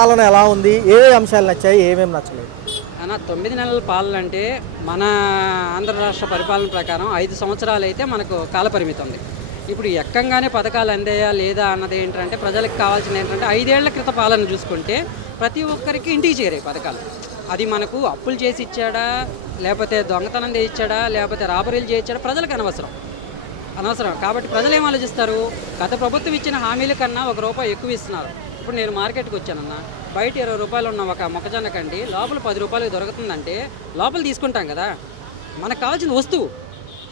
పాలన ఎలా ఉంది? ఏ అంశాలు నచ్చాయి? ఏమేమి నచ్చలేదు? అన్న 9 నెలల పాలన అంటే మన ఆంధ్ర రాష్ట్ర పరిపాలన ప్రకారం 5 సంవత్సరాలు అయితే మనకు కాలపరిమితి ఉంది. ఇప్పుడు ఎక్కంగానే పథకాలు అందాయా లేదా అన్నది ఏంటంటే ప్రజలకు కావాల్సింది ఏంటంటే 5 ఏళ్ల క్రితం పాలన చూసుకుంటే ప్రతి ఒక్కరికి ఇంటికి చేరే పథకాలు. అది మనకు అప్పులు చేసి ఇచ్చాడా, లేకపోతే దొంగతనం చేసి ఇచ్చాడా, లేకపోతే రాబరీలు చేయించాడా ప్రజలకు అనవసరం కాబట్టి ప్రజలు ఏం ఆలోచిస్తారు? గత ప్రభుత్వం ఇచ్చిన హామీల కన్నా ₹1 ఎక్కువ ఇస్తున్నారు. ఇప్పుడు నేను మార్కెట్కి వచ్చానన్న, బయట ₹20 ఉన్న ఒక మొక్కజొన్న కండి లోపల ₹10 దొరుకుతుందంటే లోపల తీసుకుంటాం కదా. మనకు కావాల్సిన వస్తువు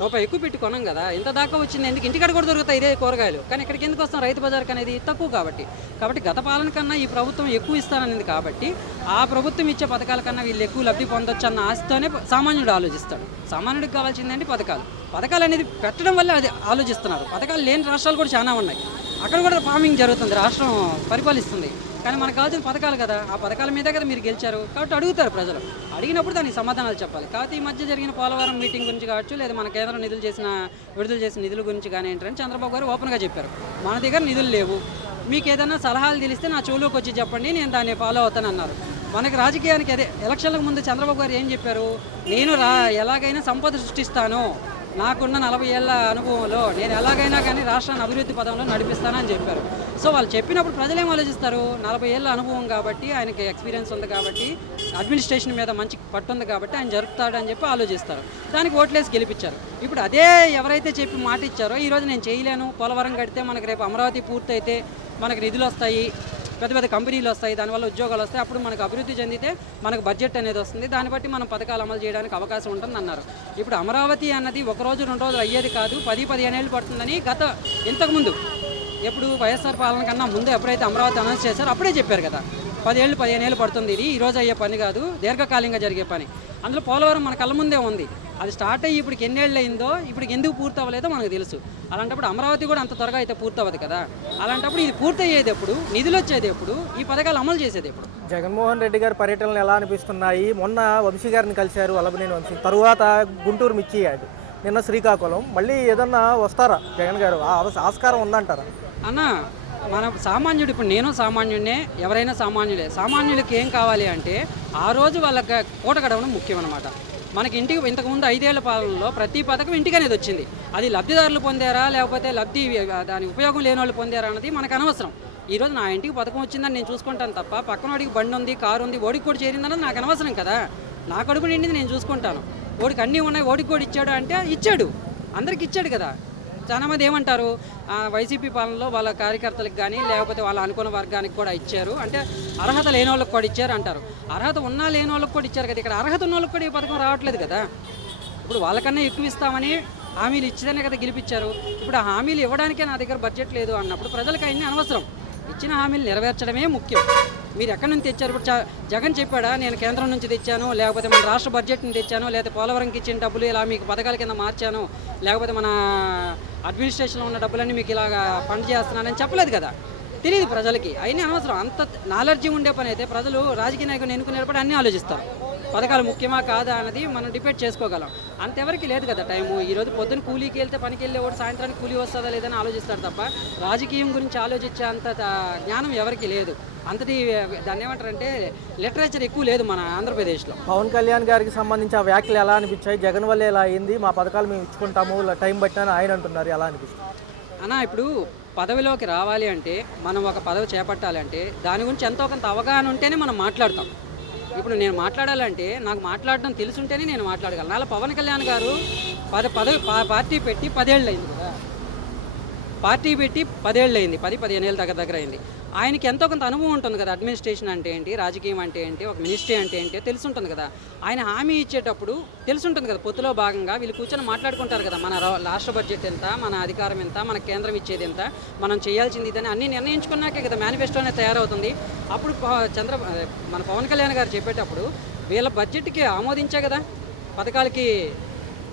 ₹1 ఎక్కువ పెట్టి కొనం కదా. ఇంత దాకా వచ్చింది ఎందుకు? ఇంటికాడ కూడా దొరుకుతాయి ఇదే కూరగాయలు, కానీ ఇక్కడికి ఎందుకు వస్తాం? రైతు బజార్కి అనేది తక్కువ కాబట్టి గత పాలన కన్నా ఈ ప్రభుత్వం ఎక్కువ ఇస్తాననేది కాబట్టి ఆ ప్రభుత్వం ఇచ్చే పథకాల కన్నా వీళ్ళు ఎక్కువ లబ్ధి పొందొచ్చు అన్న ఆశతోనే సామాన్యుడు ఆలోచిస్తాడు. సామాన్యుడికి కావాల్సిందండి పథకాలు అనేది పెట్టడం వల్ల అది ఆలోచిస్తున్నారు. పథకాలు లేని రాష్ట్రాలు కూడా చాలా ఉన్నాయి, అక్కడ కూడా ఫార్మింగ్ జరుగుతుంది, రాష్ట్రం పరిపాలిస్తుంది. కానీ మనకు కావాల్సిన పథకాలు కదా, ఆ పథకాల మీదే కదా మీరు గెలిచారు కాబట్టి అడుగుతారు ప్రజలు. అడిగినప్పుడు దానికి సమాధానాలు చెప్పాలి. కాకపోతే ఈ మధ్య జరిగిన పోలవరం మీటింగ్ గురించి కావచ్చు, లేదా మన కేంద్రం విడుదల చేసిన నిధుల గురించి కానీ ఏంటంటే చంద్రబాబు గారు ఓపెన్గా చెప్పారు, మన దగ్గర నిధులు లేవు, మీకు ఏదైనా సలహాలు తెలిస్తే నా చెవులోకి వచ్చి చెప్పండి, నేను దాన్ని ఫాలో అవుతానన్నారు. మనకి రాజకీయానికి అదే ఎలక్షన్లకు ముందు చంద్రబాబు గారు ఏం చెప్పారు? నేను ఎలాగైనా సంపద సృష్టిస్తాను, నాకున్న 40 ఏళ్ల అనుభవంలో నేను ఎలాగైనా కానీ రాష్ట్రాన్ని అభివృద్ధి పదంలో నడిపిస్తానని చెప్పారు. సో వాళ్ళు చెప్పినప్పుడు ప్రజలు ఏం ఆలోచిస్తారు? 40 ఏళ్ల అనుభవం కాబట్టి, ఆయనకి ఎక్స్పీరియన్స్ ఉంది కాబట్టి, అడ్మినిస్ట్రేషన్ మీద మంచి పట్టు ఉంది కాబట్టి ఆయన జరుపుతాడని చెప్పి ఆలోచిస్తారు. దానికి ఓట్లేసి గెలిపించారు. ఇప్పుడు అదే ఎవరైతే చెప్పి మాట ఇచ్చారో ఈరోజు నేను చేయలేను, పోలవరం కడితే మనకి రేపు అమరావతి పూర్తయితే మనకు నిధులు వస్తాయి, పెద్ద కంపెనీలు వస్తాయి, దానివల్ల ఉద్యోగాలు వస్తాయి, అప్పుడు మనకు అభివృద్ధి చెందితే మనకు బడ్జెట్ అనేది వస్తుంది, దాన్ని బట్టి మనం పథకాలు అమలు చేయడానికి అవకాశం ఉంటుంది అన్నారు. ఇప్పుడు అమరావతి అన్నది 1 రోజు 2 రోజులు అయ్యేది కాదు, 10-15 ఏళ్ళు పడుతుందని ఇంతకుముందు ఎప్పుడు వైఎస్ఆర్ పాలన కన్నా ముందు ఎప్పుడైతే అమరావతి అనౌన్స్ చేశారో అప్పుడే చెప్పారు కదా, 10-15 ఏళ్ళు పడుతుంది, ఇది ఈరోజు అయ్యే పని కాదు, దీర్ఘకాలికంగా జరిగే పని. అందులో పోలవరం మన కళ్ళ ముందే ఉంది, అది స్టార్ట్ అయ్యి ఇప్పుడు ఎన్నేళ్ళు అయిందో, ఇప్పుడు ఎందుకు పూర్తి అవ్వలేదో మనకు తెలుసు. అలాంటప్పుడు అమరావతి కూడా అంత త్వరగా అయితే పూర్తి అవ్వదు కదా. అలాంటప్పుడు ఇది పూర్తి అయ్యేది ఎప్పుడు, నిధులు వచ్చేది ఎప్పుడు, ఈ పథకాలు అమలు చేసేది ఎప్పుడు? జగన్మోహన్ రెడ్డి గారి పర్యటనలు ఎలా అనిపిస్తున్నాయి? మొన్న వంశీ గారిని కలిశారు, అలబనేని వంశీ, తరువాత గుంటూరు మిర్చి యాడ్, నిన్న శ్రీకాకుళం, మళ్ళీ ఏదన్నా వస్తారా జగన్ గారు? ఆస్కారం ఉందంటారా? అన్న, మన సామాన్యుడు, ఇప్పుడు నేను సామాన్యుడినే, ఎవరైనా సామాన్యులే. సామాన్యులకి ఏం కావాలి అంటే ఆ రోజు వాళ్ళకి పూట గడవడం ముఖ్యం అనమాట. మనకి ఇంటికి ఇంతకుముందు 5 ఏళ్ల పాలనలో ప్రతి పథకం ఇంటికి అనేది వచ్చింది. అది లబ్ధిదారులు పొందారా లేకపోతే దాని ఉపయోగం లేని వాళ్ళు పొందారా అన్నది మనకు అనవసరం. ఈరోజు నా ఇంటికి పథకం వచ్చిందని నేను చూసుకుంటాను తప్ప, పక్కన వాడికి బండి ఉంది, కారు ఉంది, ఓడికి కూడా చేరిందన్నది నాకు అనవసరం కదా. నా కడుపు నిండింది నేను చూసుకుంటాను. ఓడికి అన్నీ ఉన్నాయి, ఓడికి కూడా ఇచ్చాడు అంటే ఇచ్చాడు, అందరికి ఇచ్చాడు కదా. చాలామంది ఏమంటారు, వైసీపీ పాలనలో వాళ్ళ కార్యకర్తలకు కానీ లేకపోతే వాళ్ళ అనుకున్న వర్గానికి కూడా ఇచ్చారు అంటే, అర్హత లేని వాళ్ళకి కూడా ఇచ్చారు అంటారు. అర్హత ఉన్నా లేని వాళ్ళకి కూడా ఇచ్చారు కదా, ఇక్కడ అర్హత ఉన్న వాళ్ళకి కూడా ఈ పథకం రావట్లేదు కదా. ఇప్పుడు వాళ్ళకన్నా ఎక్కువ ఇస్తామని హామీలు ఇచ్చేదనే కదా గెలిపించారు. ఇప్పుడు ఆ హామీలు ఇవ్వడానికే నా దగ్గర బడ్జెట్ లేదు అన్నప్పుడు ప్రజలకు అన్నీ అనవసరం. ఇచ్చిన హామీలు నెరవేర్చడమే ముఖ్యం. మీరు ఎక్కడి నుంచి తెచ్చారు? ఇప్పుడు జగన్ చెప్పాడా, నేను కేంద్రం నుంచి తెచ్చాను, లేకపోతే మన రాష్ట్ర బడ్జెట్ నుంచి తెచ్చాను, లేకపోతే పోలవరంకి ఇచ్చిన డబ్బులు ఇలా మీకు పథకాల కింద మార్చాను, లేకపోతే మన అడ్మినిస్ట్రేషన్లో ఉన్న డబ్బులన్నీ మీకు ఇలాగా ఫండ్ చేస్తున్నానని చెప్పలేదు కదా. తెలియదు ప్రజలకి, అయినా అనవసరం. అంత నాలెడ్జీ ఉండే పని అయితే ప్రజలు రాజకీయ నాయకుని ఎన్నుకునేటప్పుడు అన్నీ ఆలోచిస్తారు. పథకాలు ముఖ్యమా కాదా అనేది మనం డిబేట్ చేసుకోగలం. అంతెవరికి లేదు కదా టైము. ఈరోజు పొద్దున్న కూలీకి వెళ్తే పనికి వెళ్ళేవాడు సాయంత్రానికి కూలీ వస్తుందా లేదని ఆలోచిస్తాడు తప్ప రాజకీయం గురించి ఆలోచించే అంత జ్ఞానం ఎవరికి లేదు. అంతటి దాన్ని ఏమంటారంటే లిటరేచర్ ఎక్కువ లేదు మన ఆంధ్రప్రదేశ్లో. పవన్ కళ్యాణ్ గారికి సంబంధించి ఆ వ్యాఖ్యలు ఎలా అనిపించాయి? జగన్ వల్ల ఎలా అయింది, మా పథకాలు మేము ఇచ్చుకుంటాము, టైం పట్టినా ఆయన అంటున్నారు, ఎలా అనిపిస్తుంది అన్న? ఇప్పుడు పదవిలోకి రావాలి అంటే, మనం ఒక పదవి చేపట్టాలంటే దాని గురించి ఎంతో కొంత అవగాహన ఉంటేనే మనం మాట్లాడతాం. ఇప్పుడు నేను మాట్లాడాలంటే నాకు మాట్లాడడం తెలుసుంటేనే నేను మాట్లాడగలను. అలా పవన్ కళ్యాణ్ గారు పార్టీ పెట్టి 10 ఏళ్ళు అయింది కదా, పార్టీ పెట్టి 10 ఏళ్ళు అయింది, 10-15 ఏళ్ళ దగ్గర అయింది. ఆయనకి ఎంతో కొంత అనుభవం ఉంటుంది కదా, అడ్మినిస్ట్రేషన్ అంటే ఏంటి, రాజకీయం అంటే ఏంటి, ఒక మినిస్ట్రీ అంటే ఏంటి తెలుసుంటుంది కదా. ఆయన హామీ ఇచ్చేటప్పుడు తెలుసుంటుంది కదా, పొత్తులో భాగంగా వీళ్ళు కూర్చొని మాట్లాడుకుంటారు కదా, మన రాష్ట్ర బడ్జెట్ ఎంత, మన అధికారం ఎంత, మన కేంద్రం ఇచ్చేది ఎంత, మనం చేయాల్సింది ఇదని అన్నీ నిర్ణయించుకున్నాకే కదా మేనిఫెస్టో అనేది తయారవుతుంది. అప్పుడు మన పవన్ కళ్యాణ్ గారు చెప్పేటప్పుడు వీళ్ళ బడ్జెట్కి ఆమోదించే కదా పథకాలకి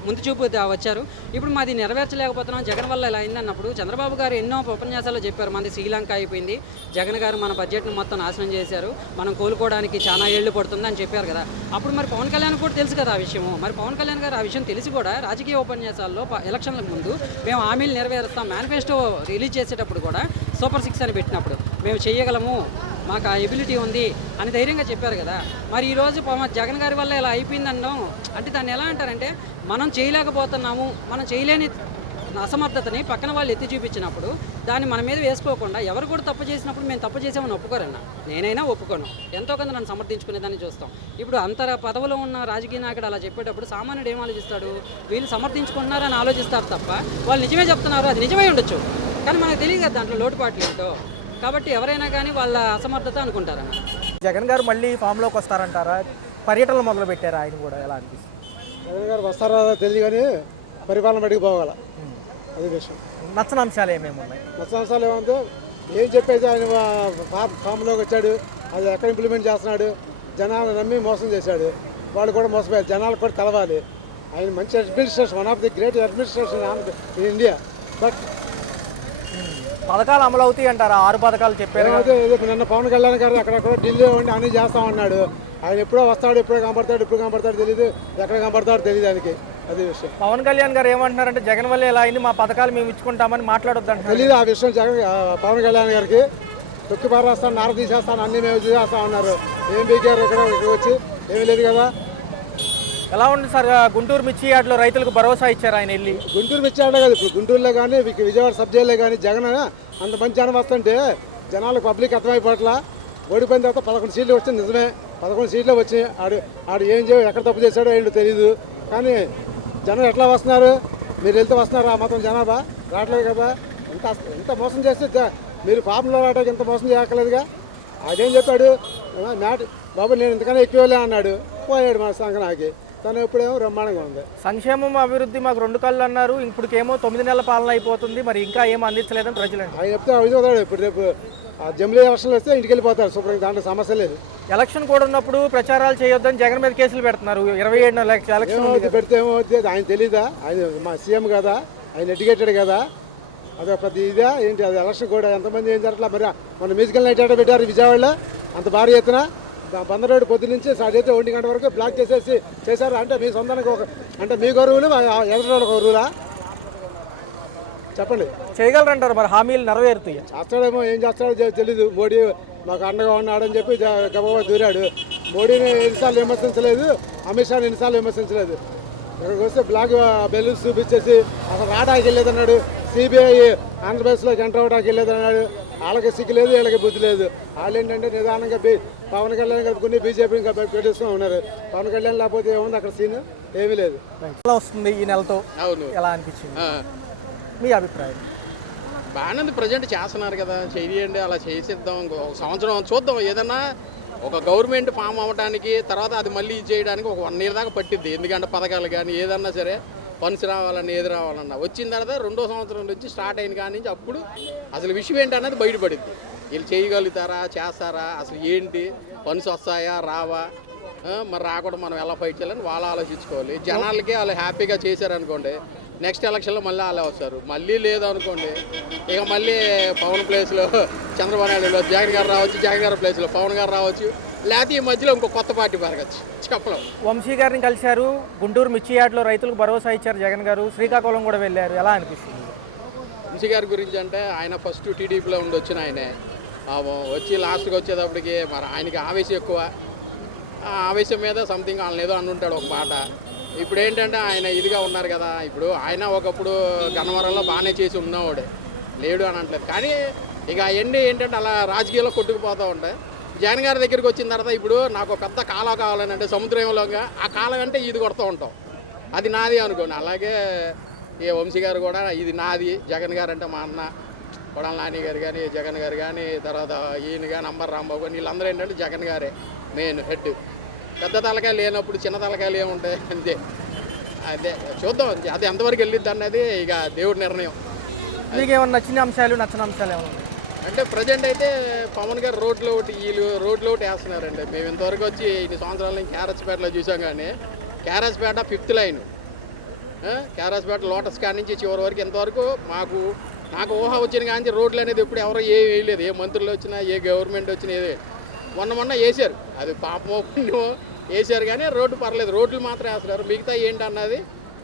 ముందు చూపు వచ్చారు. ఇప్పుడు మాది నెరవేర్చలేకపోతున్నాం, జగన్ వల్ల ఇలా అయిందన్నప్పుడు చంద్రబాబు గారు ఎన్నో ఉపన్యాసాల్లో చెప్పారు, మనది శ్రీలంక అయిపోయింది, జగన్ గారు మన బడ్జెట్ను మొత్తం నాశనం చేశారు, మనం కోలుకోవడానికి చాలా ఏళ్ళు పడుతుంది అని చెప్పారు కదా. అప్పుడు మరి పవన్ కళ్యాణ్ కూడా తెలుసు కదా ఆ విషయము. మరి పవన్ కళ్యాణ్ గారు ఆ విషయం తెలిసి కూడా రాజకీయ ఉపన్యాసాల్లో ఎలక్షన్లకు ముందు మేము హామీలు నెరవేరుస్తాం, మేనిఫెస్టో రిలీజ్ చేసేటప్పుడు కూడా సూపర్ 6 అని పెట్టినప్పుడు మేము చేయగలము, మాకు ఆ ఎబిలిటీ ఉంది అని ధైర్యంగా చెప్పారు కదా. మరి ఈరోజు జగన్ గారి వల్ల ఇలా అయిపోయిందనడం అంటే దాన్ని ఎలా అంటారంటే మనం చేయలేకపోతున్నాము, మనం చేయలేని అసమర్థతని పక్కన వాళ్ళు ఎత్తి చూపించినప్పుడు దాన్ని మన మీద వేసుకోకుండా ఎవరు కూడా తప్పు చేసినప్పుడు మేము తప్పు చేసామని ఒప్పుకోరన్న. నేనైనా ఒప్పుకోను, ఎంతో కొంత నన్ను సమర్థించుకునేదాన్ని చూస్తాం. ఇప్పుడు అంతర పదవిలో ఉన్న రాజకీయ నాయకుడు అలా చెప్పేటప్పుడు సామాన్యుడు ఏం ఆలోచిస్తాడు? వీళ్ళు సమర్థించుకున్నారని ఆలోచిస్తారు తప్ప వాళ్ళు నిజమే చెప్తున్నారు, అది నిజమే ఉండొచ్చు, కానీ మనకు తెలియదు కదా దాంట్లో లోటుపాట్లు ఏంటో. కాబట్టి ఎవరైనా కానీ వాళ్ళ అసమర్థత అనుకుంటారన్న. జగన్ గారు మళ్ళీ ఫామ్లోకి వస్తారంటారా? పర్యటనలు మొదలు పెట్టారా ఆయన కూడా? ఎలా అనిపిస్తుంది? జగన్ గారు వస్తారా తెలియదు కానీ పరిపాలన బయటకు పోగల, అది విషయం. నచ్చని అంశాలు ఏమేమి ఉన్నాయి? నచ్చని అంశాలు ఏమంటే ఏం చెప్పేది, ఆయన ఫామ్లోకి వచ్చాడు, అది ఎక్కడ ఇంప్లిమెంట్ చేస్తున్నాడు, జనాలు నమ్మి మోసం చేశాడు, వాళ్ళు కూడా మోసపోయారు, జనాలకు కూడా తెలవాలి. ఆయన మంచి administration, one of the great administration in India. But పథకాలు అమలు అవుతాయి అంటారా? 6 పథకాలు చెప్పారు. నిన్న పవన్ కళ్యాణ్ గారు అక్కడక్కడ ఢిల్లీ ఉండి అన్నీ చేస్తామన్నాడు. ఆయన ఎప్పుడో వస్తాడు, ఎప్పుడో కనపడతాడు తెలియదు, ఎక్కడ కనపడతాడో తెలియదు ఆయనకి, అది విషయం. పవన్ కళ్యాణ్ గారు ఏమంటున్నారంటే జగన్ వల్ల ఎలా అయింది, మా పథకాలు మేము ఇచ్చుకుంటామని మాట్లాడొద్దంట. తెలియదు ఆ విషయం పవన్ కళ్యాణ్ గారికి. తొక్కి పారేస్తాను, నార తీసేస్తాను, అన్నీ మేము చేస్తా ఉన్నారు. ఏం బీకారు ఇక్కడ వచ్చి? ఏమీ లేదు కదా. ఎలా ఉంది సార్ గుంటూరు మిర్చి యార్డ్లో రైతులకు భరోసా ఇచ్చారు ఆయన వెళ్ళి? గుంటూరు మిర్చి యార్డే కదా, ఇప్పుడు గుంటూరులో కానీ విజయవాడ సబ్ జైల్లో కానీ జగన్ అంత మంచి జనం వస్తుంటే జనాలకు పబ్లిక్ అర్థమైపోట్లా. ఓడిపోయిన తర్వాత 11 సీట్లు వచ్చింది నిజమే, 11 సీట్లు వచ్చి ఆడు ఏం చేయ ఎక్కడ తప్పు చేశాడో ఏంటో తెలియదు. కానీ జనం ఎట్లా వస్తున్నారు? మీరు వెళ్తే వస్తున్నారు ఆ మొత్తం జనాభా రావట్లేదు కదా. ఎంత మోసం చేస్తే మీరు పాపంలో రావడానికి ఎంత మోసం చేయక్కర్లేదుగా. అదేం చెప్పాడు, బాబు నేను ఇంతకన్నా ఎక్కువలే అన్నాడు, పోయాడు మన సంఘనాకి. తను ఎప్పుడేమో బ్రహ్మాండంగా ఉంది. సంక్షేమం అభివృద్ధి మాకు 2 కళ్ళు అన్నారు, ఇప్పటికేమో 9 నెలల పాలన అయిపోతుంది, మరి ఇంకా ఏమో అందించలేదని ప్రజలు ఆయన చెప్తే అవుతాడు. ఇప్పుడు రేపు జమిలీ ఎలక్షన్లు వస్తే ఇంటికి వెళ్ళిపోతారు శుభ్రంగా, దాంట్లో సమస్య లేదు. ఎలక్షన్ కూడా ఉన్నప్పుడు ప్రచారాలు చేయొద్దని జగన్ మీద కేసులు పెడుతున్నారు. 27 ఎలక్షన్ పెడితే ఏమవుతుంది ఆయన తెలీదా? ఆయన మా సీఎం కదా, ఆయన ఎడ్యుకేటెడ్ కదా, అదే ప్రతి ఇదా ఏంటి అది ఎలక్షన్ కూడా ఎంతమంది ఏం జరగట్లా. మరి మన మ్యూజికల్ నైట్ ఎక్కడ పెట్టారు విజయవాడలో అంత భారీ ఎత్తున, బందరోడ్డు పొద్దు నుంచి 1:30 గంట వరకు బ్లాక్ చేశారు. అంటే మీ సొంతానికి అంటే మీ గౌరవులు ఎదుటి గౌరవులా చెప్పండి? చేయగలరంటారు మరి? హామీలు నెరవేరుతాయి? చేస్తాడేమో, ఏం చేస్తాడో తెలీదు. మోడీ మాకు అండగా ఉన్నాడని చెప్పి గబగబా దూరాడు. మోడీని ఎన్నిసార్లు విమర్శించలేదు, అమిత్ షాని ఎన్నిసార్లు విమర్శించలేదు. ఇక్కడికి వస్తే బ్లాక్ బెలూన్స్ చూపించేసి అసలు రావడానికి వెళ్ళేదన్నాడు. సిబిఐ ఆంధ్రప్రదేశ్లోకి ఎంటర్ అవడానికి వెళ్ళేదన్నాడు. వాళ్ళకి సిగ్గు లేదు, వీళ్ళకి బుద్ధి లేదు. వాళ్ళు ఏంటంటే నిదానంగా పవన్ కళ్యాణ్ కలుపుకుని బీజేపీని పెట్టేస్తూ ఉన్నారు. పవన్ కళ్యాణ్ లేకపోతే ఏముంది అక్కడ సీన్? ఏమీ లేదు. ఎలా వస్తుంది ఈ నెలతో? అవును, ఎలా అనిపించింది మీ అభిప్రాయం? బాగానే ప్రజెంట్ చేస్తున్నారు కదా, చేయండి, అలా చేసేద్దాం. ఒక సంవత్సరం చూద్దాం. ఏదన్నా ఒక గవర్నమెంట్ ఫామ్ అవ్వడానికి తర్వాత అది మళ్ళీ చేయడానికి ఒక 1 year దాకా పట్టిద్ది. ఎందుకంటే పథకాలు కానీ ఏదన్నా సరే ఫండ్స్ రావాలన్నా ఏది రావాలన్నా వచ్చిన తర్వాత 2వ సంవత్సరం నుంచి స్టార్ట్ అయిన కాడి నుంచి అప్పుడు అసలు విషయం ఏంటన్నది బయటపడిద్ది. వీళ్ళు చేయగలుగుతారా, చేస్తారా, అసలు ఏంటి, ఫండ్స్ వస్తాయా రావా, మరి రాకుండా మనం ఎలా ఫైట్ చేయాలని వాళ్ళు ఆలోచించుకోవాలి. జనాలకి వాళ్ళు హ్యాపీగా చేశారనుకోండి, నెక్స్ట్ ఎలక్షన్లో మళ్ళీ వాళ్ళే వస్తారు. మళ్ళీ లేదు అనుకోండి, ఇక మళ్ళీ పవన్ ప్లేస్లో చంద్రబాబు నాయుడు, జగన్ గారు రావచ్చు, జగన్ గారి ప్లేస్లో పవన్ గారు రావచ్చు, లేకపోతే ఈ మధ్యలో ఇంకో కొత్త పార్టీ పెరగచ్చు, చెప్పలేం. వంశీ గారిని కలిశారు, గుంటూరు మిర్చి యార్డ్లో రైతులకు భరోసా ఇచ్చారు జగన్ గారు, శ్రీకాకుళం కూడా వెళ్ళారు. ఎలా అనిపిస్తుంది? వంశీ గారి గురించి అంటే ఆయన ఫస్ట్ టీడీపీలో ఉండి వచ్చిన ఆయనే వచ్చి లాస్ట్కి వచ్చేటప్పటికి మరి ఆయనకి ఆవేశం ఎక్కువ. ఆ ఆవేశం మీద సంథింగ్ వాళ్ళని ఏదో అనుంటాడు ఒక మాట. ఇప్పుడు ఏంటంటే ఆయన ఇదిగా ఉన్నారు కదా. ఇప్పుడు ఆయన ఒకప్పుడు గన్నవరంలో బాగానే చేసి ఉన్నవాడే, లేడు అని అంటలేదు. కానీ ఇక అవన్నీ ఏంటంటే అలా రాజకీయాల్లో కొట్టుకుపోతూ ఉంటాయి. జగన్ గారి దగ్గరికి వచ్చిన తర్వాత ఇప్పుడు నాకు పెద్ద కాలం కావాలని అంటే సముద్రంలోగా ఆ కాలం అంటే ఇది కొడుతూ ఉంటాం, అది నాది అనుకోండి. అలాగే ఈ వంశీ గారు కూడా ఇది నాది, జగన్ గారు అంటే మా అన్న కొడాల నాని గారు కానీ, జగన్ గారు కానీ, తర్వాత ఈయన కానీ, అంబర్ రాంబాబు కానీ, వీళ్ళందరూ ఏంటంటే జగన్ గారే మెయిన్ హెడ్. పెద్ద తలకాయలు లేనప్పుడు చిన్న తలకాయలు ఏముంటాయి, అంతే. అదే చూద్దాం, అది ఎంతవరకు వెళ్ళిద్ది అన్నది ఇక దేవుడి నిర్ణయం. మీకు ఏమైనా నచ్చిన అంశాలు, నచ్చిన అంశాలు ఏమైనా? అంటే ప్రజెంట్ అయితే పవన్ గారు రోడ్లో ఒకటి వేస్తున్నారండి. మేము ఇంతవరకు వచ్చి ఇన్ని సంవత్సరాలు క్యారస్పేటలో చూసాం, కానీ క్యారస్పేట 5th లైన్, క్యారస్పేట లోటస్ కాడి నుంచి చివరి వరకు ఇంతవరకు నాకు ఊహ వచ్చిన కానీ రోడ్లు అనేది ఎప్పుడు ఎవరో వేయలేదు. ఏ మంత్రులు వచ్చినా, ఏ గవర్నమెంట్ వచ్చినా, ఏదే మొన్న వేసారు. అది పాపమో పుణ్యమో వేసారు, కానీ రోడ్డు పర్లేదు. రోడ్లు మాత్రం వేస్తున్నారు, మిగతా ఏంటన్నది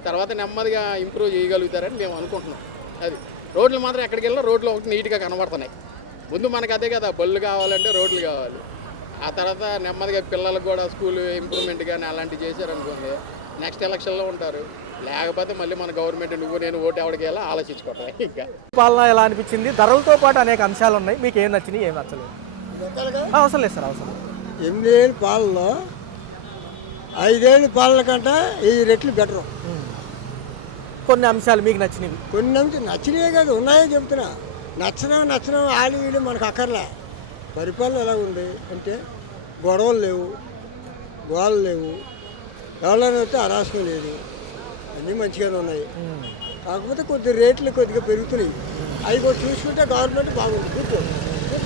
తర్వాత నెమ్మదిగా ఇంప్రూవ్ చేయగలుగుతారని మేము అనుకుంటున్నాం. అది రోడ్లు మాత్రం ఎక్కడికి వెళ్ళినా రోడ్లు ఒకటి నీట్గా కనబడుతున్నాయి. ముందు మనకు అదే కదా, బళ్ళు కావాలంటే రోడ్లు కావాలి. ఆ తర్వాత నెమ్మదిగా పిల్లలకు కూడా స్కూల్ ఇంప్రూవ్మెంట్ కానీ అలాంటివి చేశారనుకోండి, నెక్స్ట్ ఎలక్షన్లో ఉంటారు. లేకపోతే మళ్ళీ మన గవర్నమెంట్ నువ్వు నేను ఓటు ఎవరికి వెళ్ళా ఆలోచించుకోవటం. ఇంకా పాలన ఎలా అనిపించింది? ధరలతో పాటు అనేక అంశాలు ఉన్నాయి, మీకు ఏం నచ్చినాయి, ఏం నచ్చలేదు? అవసరం లేదు సార్, అవసరం లేదు. 8 ఏళ్ళ పాలనలో 5 ఏళ్ళ పాలన కంటే 1000 రెట్లు బెటరు. కొన్ని అంశాలు మీకు నచ్చినవి? కొన్ని నచ్చినవే కాదు, ఉన్నాయో చెబుతున్నా. నచ్చడం ఆడి వీళ్ళు మనకు అక్కర్లే. పరిపాలన ఎలా ఉంది అంటే గొడవలు లేవు, గోడలు లేవు, ఎవరైనా వస్తే అరాశకం లేదు, అన్నీ మంచిగానే ఉన్నాయి. కాకపోతే కొద్ది రేట్లు కొద్దిగా పెరుగుతున్నాయి. అవి కూడా చూసుకుంటే గవర్నమెంట్ బాగుంది. Good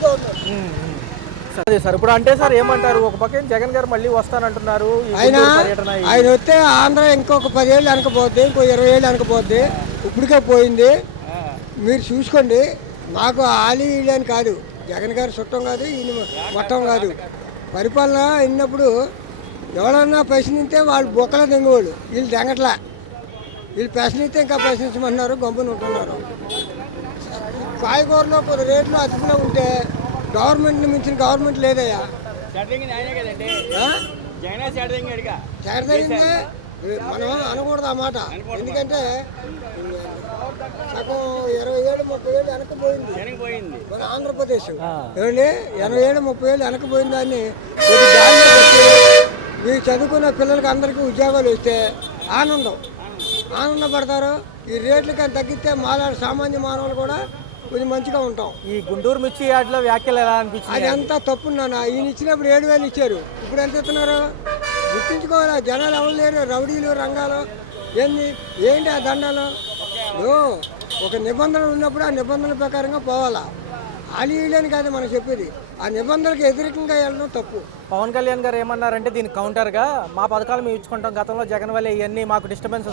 government. సరే సార్, ఇప్పుడు అంటే సార్ ఏమంటారు? ఒక పక్కన జగన్ గారు మళ్ళీ వస్తానంటున్నారు, ఈ గుంటూరు పర్యటన ఆయన వస్తే ఆంధ్ర ఇంకొక 10 ఏళ్ళు వెనకపోద్ది, ఇంకో 20 ఏళ్ళు వెనకపోద్ది. ఇప్పటికే పోయింది. మీరు చూసుకోండి. మాకు ఆలి అని కాదు, జగన్ గారు చుట్టం కాదు, ఈయన మొత్తం కాదు. పరిపాలన విన్నప్పుడు ఎవరన్నా ప్రశ్నిస్తే వాళ్ళు బొక్కలు తెంగేవాళ్ళు, వీళ్ళు తెంగట్లా. వీళ్ళు ప్రశ్నిస్తే ఇంకా ప్రశ్నించమన్నారు, గంపుని ఉంటున్నారు. కాయగూరలో కొన్ని రేట్లు అదుపులో ఉంటే గవర్నమెంట్ని మించిన గవర్నమెంట్ లేదయ్యా. చెడదగిందే మనం అనకూడదు ఆ మాట. ఎందుకంటే సగం 20 ఏళ్ళు 30 ఏళ్ళు వెనకపోయింది మన ఆంధ్రప్రదేశ్. ఏమండి 80 ఏళ్ళు 30 ఏళ్ళు వెనకపోయిన దాన్ని గాలిలో పెట్టి మీరు చదువుకున్న పిల్లలకి అందరికీ ఉద్యోగాలు వస్తే ఆనందపడతారు. ఈ రేట్లు కానీ తగ్గితే మాలాంటి సామాన్య మానవులు కూడా కొంచెం మంచిగా ఉంటాం. ఈ గుంటూరు మిర్చి యార్డ్లో వ్యాఖ్యలు ఎలా అనిపించింది? అది అంతా తప్పున్నాను. ఈయన ఇచ్చినప్పుడు 7,000 ఇచ్చారు, ఇప్పుడు ఎంత ఇస్తున్నారు గుర్తుంచుకోవాలి. జనాలు ఎవరు లేరు, రౌడీలు రంగాలు ఏంటి ఆ దండాలు. ఒక నిబంధనలు ఉన్నప్పుడు ఆ నిబంధనల ప్రకారంగా పోవాలా. ఆలీలని కాదు మనం చెప్పేది, ఆ నిబంధనలకు వ్యతిరేకంగా వెళ్ళడం తప్పు. పవన్ కళ్యాణ్ గారు ఏమన్నారంటే దీనికి కౌంటర్గా మా పథకాలు మేము ఇచ్చుకుంటాం, గతంలో జగన్ వల్ల ఇవన్నీ మాకు డిస్టర్బెన్స్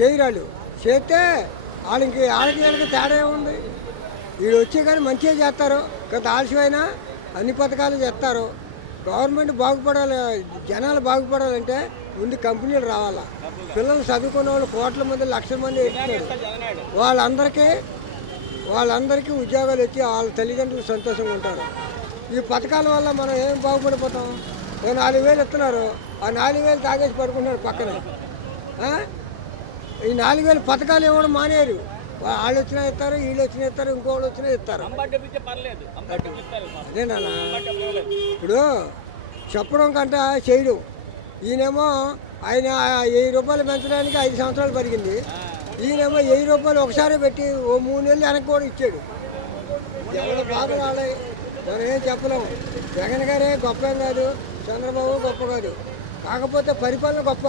చేయరాళ్ళు చేస్తే వాళ్ళకి తేడా ఏముంది? వీళ్ళు వచ్చే కానీ మంచిగా చేస్తారు, గత ఆలస్యమైనా అన్ని పథకాలు చేస్తారు. గవర్నమెంట్ బాగుపడాలి, జనాలు బాగుపడాలంటే ముందు కంపెనీలు రావాలా. పిల్లలు చదువుకున్న వాళ్ళు కోట్ల మంది, లక్షల మంది ఎత్తుతారు. వాళ్ళందరికీ ఉద్యోగాలు వచ్చి వాళ్ళ తల్లిదండ్రులు సంతోషంగా ఉంటారు. ఈ పథకాల వల్ల మనం ఏం బాగుపడిపోతాం? 4,000 ఇస్తున్నారు, ఆ 4,000 తాగేసి పడుకుంటున్నారు పక్కన. ఈ 4,000 పథకాలు ఇవ్వడం మానేరు. వాళ్ళు వచ్చినా ఇస్తారు, వీళ్ళు వచ్చినా ఇస్తారు, ఇంకోళ్ళు వచ్చినా ఇస్తారు. అదేనా ఇప్పుడు చెప్పడం కంటే చేయడం. ఈయనేమో ఆయన 1000 రూపాయలు పెంచడానికి 5 సంవత్సరాలు పెరిగింది. ఈయనేమో 1000 రూపాయలు ఒకసారి పెట్టి ఓ 3 నెలలు వెనక్కి కూడా ఇచ్చాడు. ఎవరు బాగా రాలే, మనం ఏం చెప్పలేము. జగన్ గారే గొప్ప ఏం కాదు, చంద్రబాబు గొప్ప కాదు. కాకపోతే పరిపాలన గొప్ప.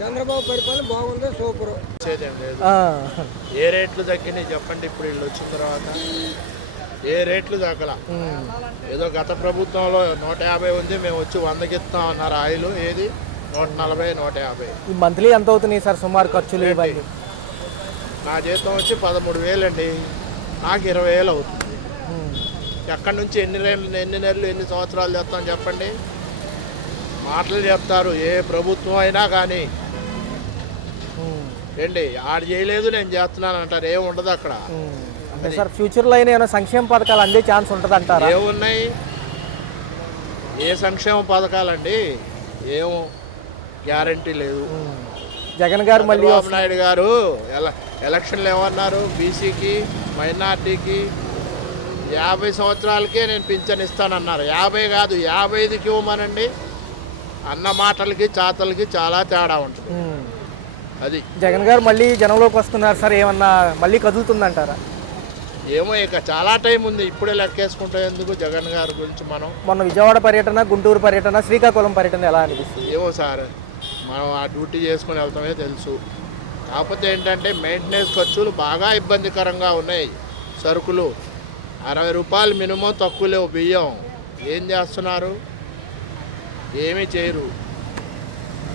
చంద్రబాబు పరిపాలన బాగుంది, సూపరు. ఏ రేట్లు తగ్గినాయి చెప్పండి? ఇప్పుడు వీళ్ళు వచ్చిన తర్వాత ఏ రేట్లు తగ్గల. ఏదో గత ప్రభుత్వంలో 150 ఉంది, మేము వచ్చి 100కి ఇస్తాం అన్నారు. ఆయిల్ ఏది 140, 150. ఈ మంత్లీ ఎంత అవుతున్నాయి సార్ సుమారు ఖర్చులు ఇవన్నీ? నా జీతం వచ్చి 13,000 అండి, నాకు 20,000 అవుతుంది. ఎక్కడి నుంచి ఎన్ని నెలలు ఎన్ని సంవత్సరాలు చేస్తాం చెప్పండి? మాటలు చెప్తారు ఏ ప్రభుత్వం అయినా కానీ. ఏంటి ఆడు చేయలేదు నేను చేస్తున్నాను అంటారు, ఏముండదు అక్కడ. అంటే సార్ ఫ్యూచర్లో అయినా ఏమైనా సంక్షేమ పథకాలు అందే ఛాన్స్ ఉంటుంది అంటారా? ఏమున్నాయి, ఏ సంక్షేమ పథకాలండి? ఏమో గ్యారంటీ లేదు. జగన్ గారు మళ్ళీ చంద్రబాబు నాయుడు గారు ఎలక్షన్లు ఏమన్నారు? బీసీకి మైనార్టీకి 50 సంవత్సరాలకే నేను పింఛన్ ఇస్తానన్నారు. 50 కాదు 55కి ఇవ్వమనండి. అన్న మాటలకి చాతలకి చాలా తేడా ఉంటుంది. అది జగన్ గారు మళ్ళీ జనంలోకి వస్తున్నారు సార్, ఏమన్నా మళ్ళీ కదులుతుందంటారా? ఏమో ఇక చాలా టైం ఉంది, ఇప్పుడే లెక్కేసుకుంటే ఎందుకు జగన్ గారి గురించి మనం. మొన్న విజయవాడ పర్యటన, గుంటూరు పర్యటన, శ్రీకాకుళం పర్యటన ఎలా అనిపిస్తుంది? ఏమో సార్, మనం ఆ డ్యూటీ చేసుకుని వెళ్తామే తెలుసు. కాకపోతే ఏంటంటే మెయింటెనెన్స్ ఖర్చులు బాగా ఇబ్బందికరంగా ఉన్నాయి. సరుకులు 60 రూపాయలు మినిమం తక్కువ లేవు. బియ్యం ఏం చేస్తున్నారు? ఏమీ చేయరు.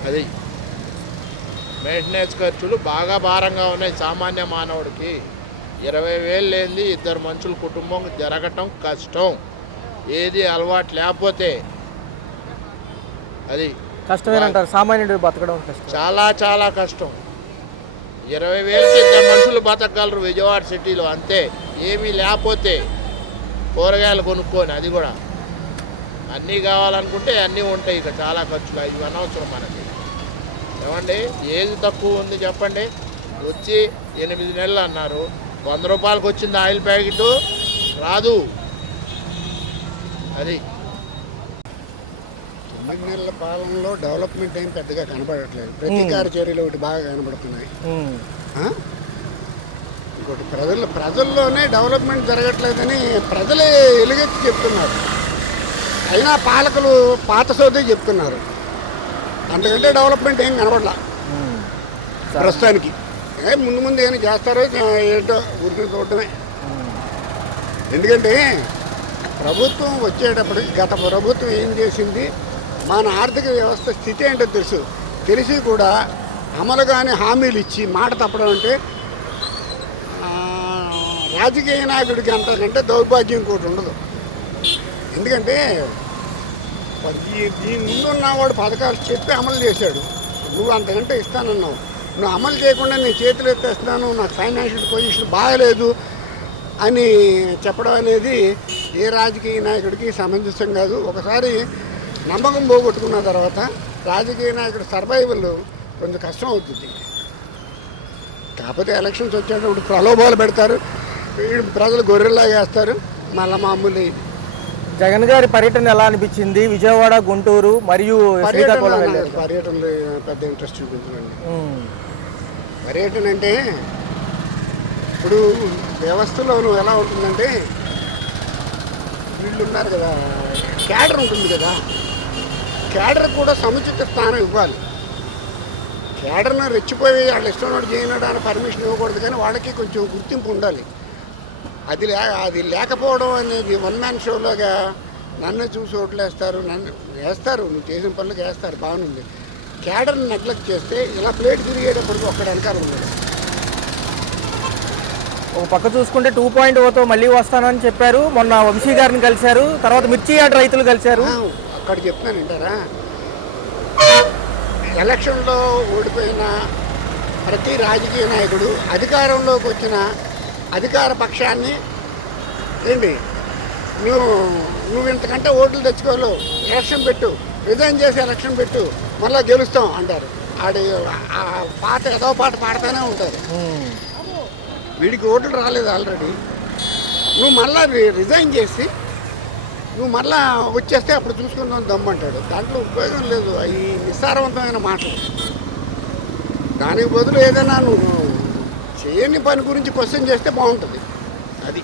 అది మెయింటెనెన్స్ ఖర్చులు బాగా భారంగా ఉన్నాయి సామాన్య మానవుడికి. 20,000 లేనిది 2 మనుషుల కుటుంబం జరగటం కష్టం. ఏది అలవాటు లేకపోతే అది కష్టమేనంటారు. సామాన్యుడు బతకడం కష్టం, చాలా చాలా కష్టం. 20,000కి 2 మనుషులు బతకగలరు విజయవాడ సిటీలో, అంతే. ఏమీ లేకపోతే కూరగాయలు కొనుక్కొని, అది కూడా అన్నీ కావాలనుకుంటే అన్నీ ఉంటాయి. ఇక చాలా ఖర్చులు, ఇవి అనవసరం మనకి. ఏమండి, ఏది తక్కువ ఉంది చెప్పండి? వచ్చి 8 నెలలు అన్నారు, 100 రూపాయలకు వచ్చింది ఆయిల్ ప్యాకెట్, రాదు. అది 9 నెలల పాలనలో డెవలప్మెంట్ ఏం పెద్దగా కనబడట్లేదు. ప్రతీకార చర్యలు ఒకటి బాగా కనబడుతున్నాయి. ఇంకోటి ప్రజల్లోనే డెవలప్మెంట్ జరగట్లేదని ప్రజలే ఎలుగెత్తి చెప్తున్నారు. అయినా పాలకులు పాత సోదే చెప్తున్నారు. అంతకంటే డెవలప్మెంట్ ఏం కనబడలా ప్రస్తుతానికి. ముందు ముందు ఏమైనా చేస్తారో ఏంటో ఊరికి చూడటమే. ఎందుకంటే ప్రభుత్వం వచ్చేటప్పటికి గత ప్రభుత్వం ఏం చేసింది, మన ఆర్థిక వ్యవస్థ స్థితి ఏంటో తెలిసి కూడా అమలు కానీ హామీలు ఇచ్చి మాట తప్పడం అంటే రాజకీయ నాయకుడికి అంతకంటే దౌర్భాగ్యం కూడా ఉండదు. ఎందుకంటే దీని ముందున్నవాడు పథకాలు చెప్పి అమలు చేశాడు. నువ్వు అంతకంటే ఇస్తానన్నావు, నువ్వు అమలు చేయకుండా నేను చేతులు ఎత్తేస్తున్నాను, నాకు ఫైనాన్షియల్ పొజిషన్ బాగలేదు అని చెప్పడం అనేది ఏ రాజకీయ నాయకుడికి సమంజసం కాదు. ఒకసారి నమ్మకం పోగొట్టుకున్న తర్వాత రాజకీయ నాయకుడు సర్వైవల్ కొంచెం కష్టం అవుతుంది. కాకపోతే ఎలక్షన్స్ వచ్చేటప్పుడు ప్రలోభాలు పెడతారు, ప్రజలు గొర్రెల్లా వేస్తారు, మళ్ళీ మామూలు. జగన్ గారి పర్యటన ఎలా అనిపించింది? విజయవాడ, గుంటూరు మరియు శ్రీకాకుళం వెళ్ళారు. పర్యటనలో పెద్ద ఇంట్రెస్ట్ చూపించండి. పర్యటన అంటే ఇప్పుడు వ్యవస్థలో ఎలా ఉంటుందంటే, వీళ్ళు ఉన్నారు కదా, క్యాడర్ ఉంటుంది కదా, క్యాడర్ కూడా సముచిత స్థానం ఇవ్వాలి. క్యాడర్ను రెచ్చిపోయి వాళ్ళు ఇష్టం చేయడానికి పర్మిషన్ ఇవ్వకూడదు, కానీ వాళ్ళకి కొంచెం గుర్తింపు ఉండాలి. అది లేకపోవడం అనేది వన్ మ్యాన్ షోలోగా నన్ను చూసి ఓట్లేస్తారు, నన్ను వేస్తారు, నువ్వు చేసిన పనులకు వేస్తారు, బాగుంది. క్యాడర్ని నెగ్లెక్ట్ చేస్తే ఇలా ప్లేట్ తిరిగేటప్పటికి ఒక్కడ వెనకాల ఉన్నాడు. ఒక పక్క చూసుకుంటే 2.0తో మళ్ళీ వస్తానని చెప్పారు. మొన్న వంశీ గారిని కలిశారు, తర్వాత మిర్చి యార్డ్ రైతులు కలిశారు. అక్కడ చెప్తున్నాను వింటారా, ఎలక్షన్లో ఓడిపోయిన ప్రతి రాజకీయ నాయకుడు అధికారంలోకి వచ్చిన అధికార పక్షాన్ని ఏంటి నువ్వు ఇంతకంటే ఓట్లు తెచ్చుకోలేవు, ఎలక్షన్ పెట్టు, రిజైన్ చేసి ఎలక్షన్ పెట్టు, మళ్ళీ గెలుస్తాం అంటారు. పాట ఏదో పాట పాడుతూనే ఉంటారు. వీడికి ఓట్లు రాలేదు ఆల్రెడీ, నువ్వు మళ్ళీ రిజైన్ చేసి నువ్వు మళ్ళా వచ్చేస్తే అప్పుడు చూసుకుందాం దమ్మంటాడు. దాంట్లో ఉపయోగం లేదు, అవి నిస్సారవంతమైన మాటలు. దానికి బదులు ఏదైనా నువ్వు చేయని పని గురించి క్వశ్చన్ చేస్తే బాగుంటుంది. అది